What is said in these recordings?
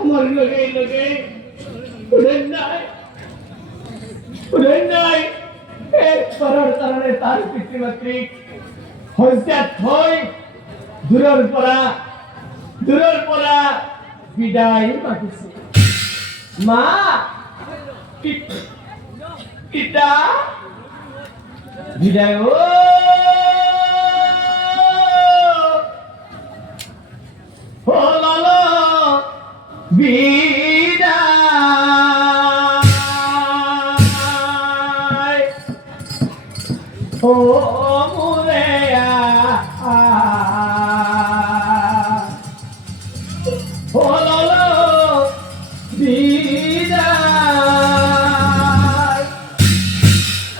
আমার লগে উড়েন নাই এক করার কারণে তার পিতৃমাতৃ হইতে হই দূরের পরা বিদায় পাঠিয়েছে মা পিতা বিদায় ও লালা বিদায় ও মুরেয়া ও লালা বিদায়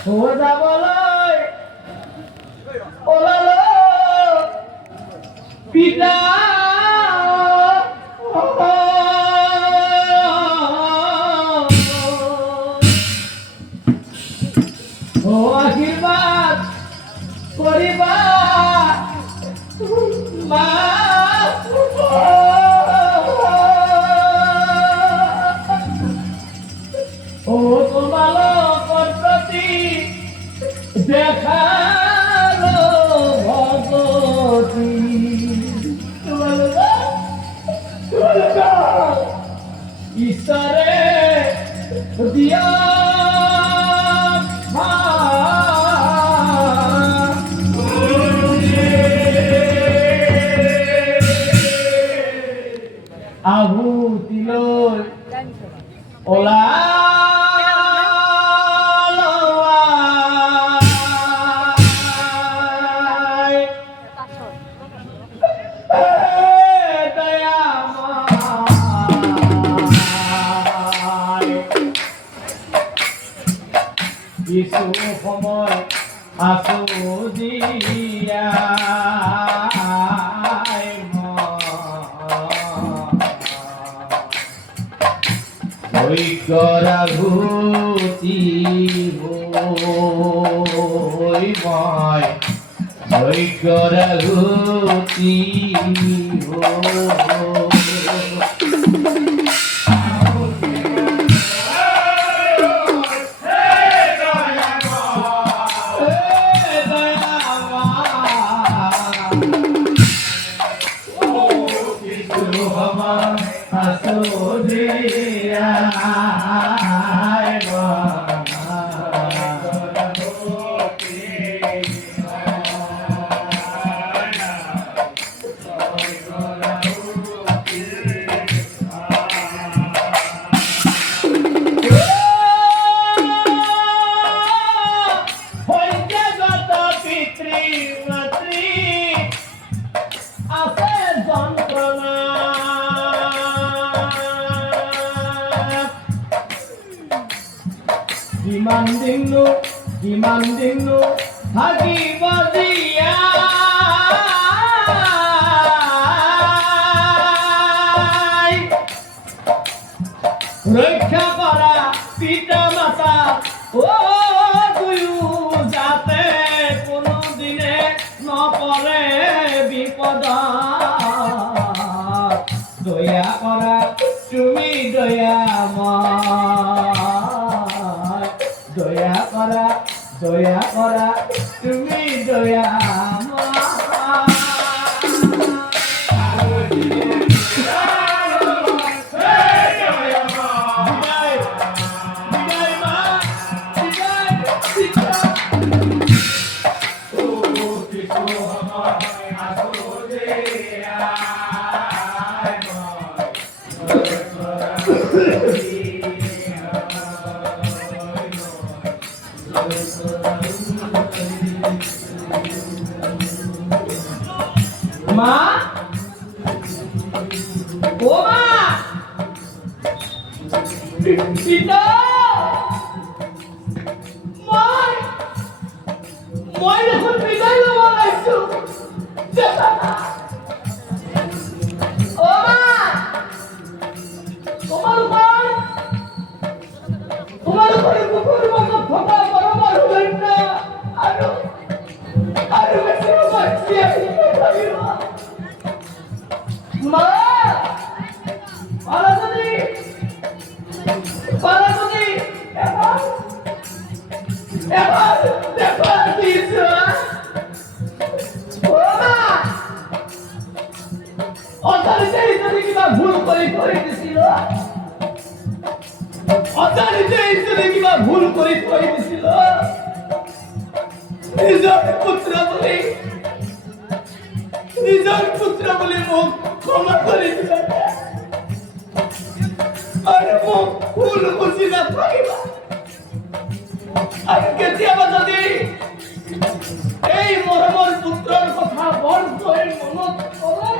ও যাবলাই ও লালা পিতা ও আশীর্বাদ করিবা মা ও তোমার প্রতি দেখালো ভগতি ঈশ্বরে দিয়া আহুতি লই ওলা কিছু সময় আসো দিয়া ওই গরাভূতি ওই ময় ওই গরাভূতি Demanding hagi badia Rekha para pita mata o duyu jate kono dine no pore bipada doya kora tumi doya ma দয়া করা তুমি দয়া মা ও মা পিতা মই যখন বিদায় নেব লাগছো ও মা তোমার উপরে কুকুর মতো ফোটা বরাবর হলেন না আরো বেশি বাঁচি মা ভালো করে ভুল করে দিছিল অজানিতে ঈশ্বরে কিবা ভুল করে দিছিল নিজের পুত্র বলে মুখ ক্ষমা করে দিল আর মুখ ভুল বুঝি না পাইবা আর কেতিয়াবা যদি এই মরমর পুত্রের কথা বন্ধ মনত করে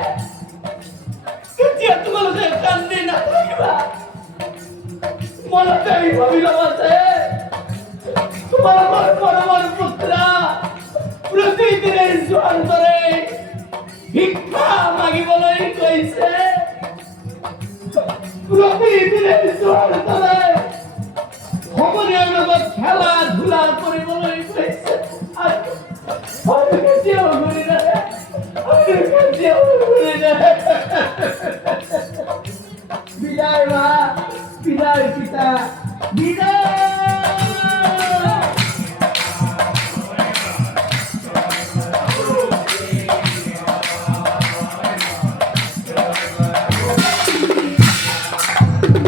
কেতিয়া তোমালোকে কান্দি না পাইবা মনতে এই ভাবিল আছে তোমার মরমর পুত্রা প্রতিদিনে জোয়ান করে ভিক্ষা মাগিবলৈ কৈছে প্রতিদিনে জোয়ান করে সমনীয়াৰ লগত খেলা ধূলা কৰিবলৈ কৈছে আৰু কেতিয়াও ঘূৰি নাহে বিদায় মা বিদায় পিতা বিদায়